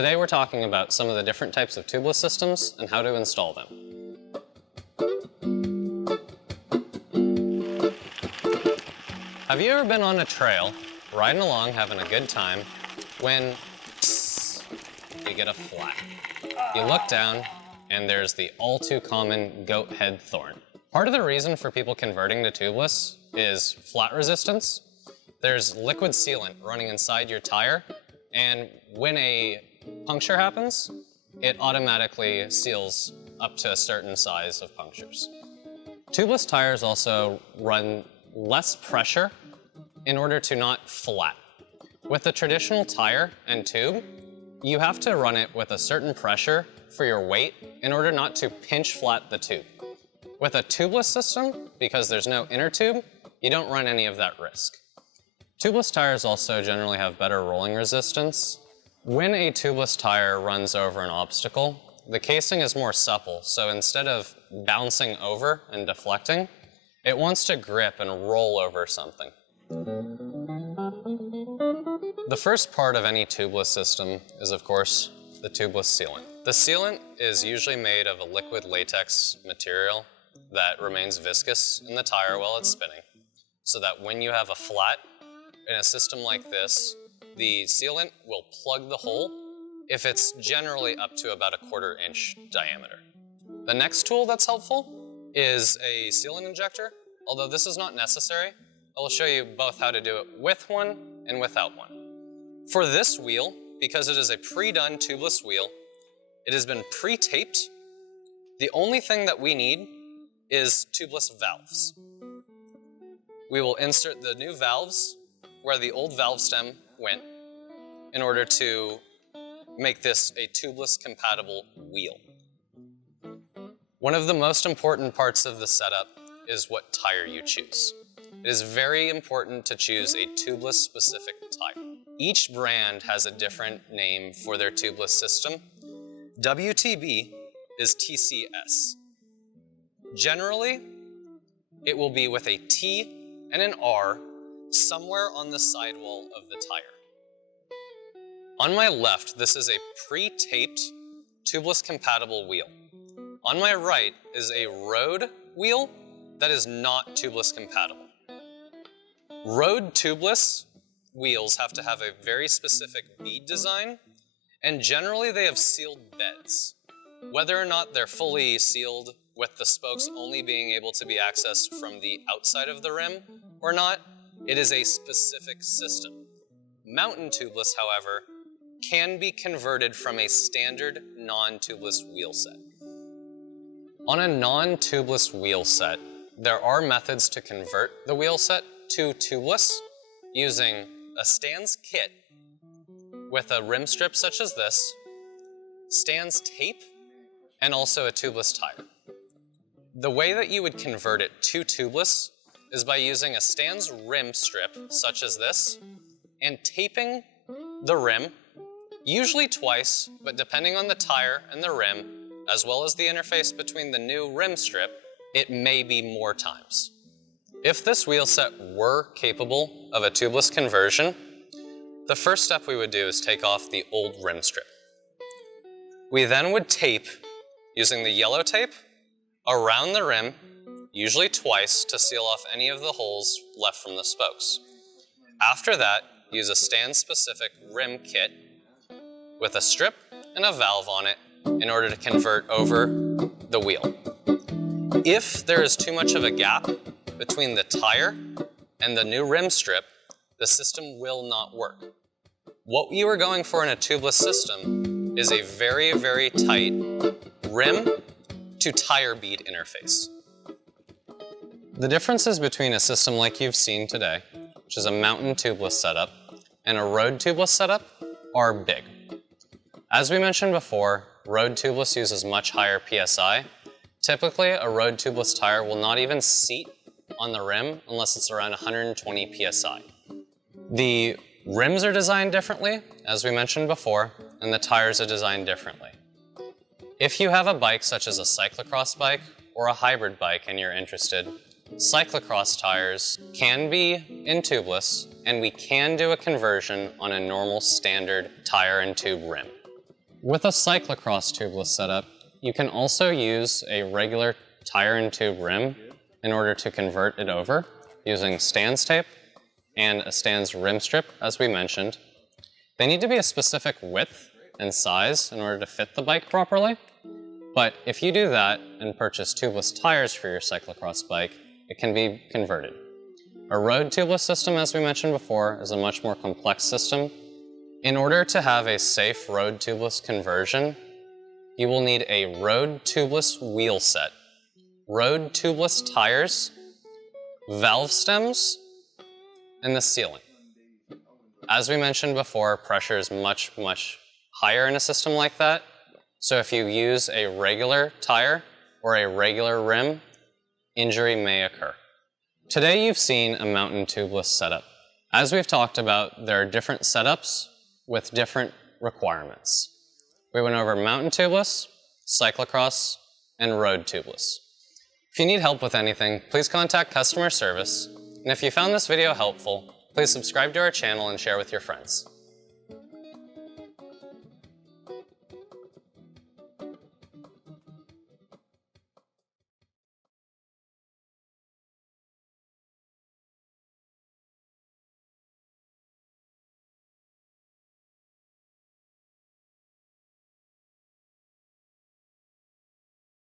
Today we're talking about some of the different types of tubeless systems and how to install them. Have you ever been on a trail, riding along, having a good time, when you get a flat? You look down, and there's the all too common goat head thorn. Part of the reason for people converting to tubeless is flat resistance. There's liquid sealant running inside your tire, and when a puncture happens, it automatically seals up to a certain size of punctures. Tubeless tires also run less pressure in order to not flat. With a traditional tire and tube, you have to run it with a certain pressure for your weight in order not to pinch flat the tube. With a tubeless system, because there's no inner tube, you don't run any of that risk. Tubeless tires also generally have better rolling resistance. When a tubeless tire runs over an obstacle, the casing is more supple, so instead of bouncing over and deflecting, it wants to grip and roll over something. The first part of any tubeless system is, of course, the tubeless sealant. The sealant is usually made of a liquid latex material that remains viscous in the tire while it's spinning, so that when you have a flat in a system like this, the sealant will plug the hole if it's generally up to about a 1/4 inch diameter. The next tool that's helpful is a sealant injector. Although this is not necessary, I will show you both how to do it with one and without one. For this wheel, because it is a pre-done tubeless wheel, it has been pre-taped. The only thing that we need is tubeless valves. We will insert the new valves where the old valve stem went in order to make this a tubeless compatible wheel. One of the most important parts of the setup is what tire you choose. It is very important to choose a tubeless specific tire. Each brand has a different name for their tubeless system. WTB is TCS. Generally, it will be with a T and an R somewhere on the sidewall of the tire. On my left, this is a pre-taped tubeless compatible wheel. On my right is a road wheel that is not tubeless compatible. Road tubeless wheels have to have a very specific bead design, and generally they have sealed beds. Whether or not they're fully sealed with the spokes only being able to be accessed from the outside of the rim or not, it is a specific system. Mountain tubeless, however, can be converted from a standard non-tubeless wheel set. On a non-tubeless wheel set, there are methods to convert the wheel set to tubeless using a Stan's kit with a rim strip such as this, Stan's tape, and also a tubeless tire. The way that you would convert it to tubeless is by using a Stan's rim strip such as this and taping the rim, usually twice, but depending on the tire and the rim, as well as the interface between the new rim strip, it may be more times. If this wheel set were capable of a tubeless conversion, the first step we would do is take off the old rim strip. We then would tape, using the yellow tape, around the rim, usually twice to seal off any of the holes left from the spokes. After that, use a stand-specific rim kit with a strip and a valve on it in order to convert over the wheel. If there is too much of a gap between the tire and the new rim strip, the system will not work. What you are going for in a tubeless system is a very, very tight rim to tire bead interface. The differences between a system like you've seen today, which is a mountain tubeless setup, and a road tubeless setup are big. As we mentioned before, road tubeless uses much higher PSI. Typically, a road tubeless tire will not even seat on the rim unless it's around 120 PSI. The rims are designed differently, as we mentioned before, and the tires are designed differently. If you have a bike such as a cyclocross bike or a hybrid bike and you're interested, cyclocross tires can be in tubeless, and we can do a conversion on a normal standard tire and tube rim. With a cyclocross tubeless setup, you can also use a regular tire and tube rim in order to convert it over using Stan's tape and a Stan's rim strip, as we mentioned. They need to be a specific width and size in order to fit the bike properly, but if you do that and purchase tubeless tires for your cyclocross bike, it can be converted. A road tubeless system, as we mentioned before, is a much more complex system. In order to have a safe road tubeless conversion, you will need a road tubeless wheel set, road tubeless tires, valve stems, and the sealant. As we mentioned before, pressure is much, much higher in a system like that. So if you use a regular tire or a regular rim, injury may occur. Today you've seen a mountain tubeless setup. As we've talked about, there are different setups with different requirements. We went over mountain tubeless, cyclocross, and road tubeless. If you need help with anything, please contact customer service. And if you found this video helpful, please subscribe to our channel and share with your friends.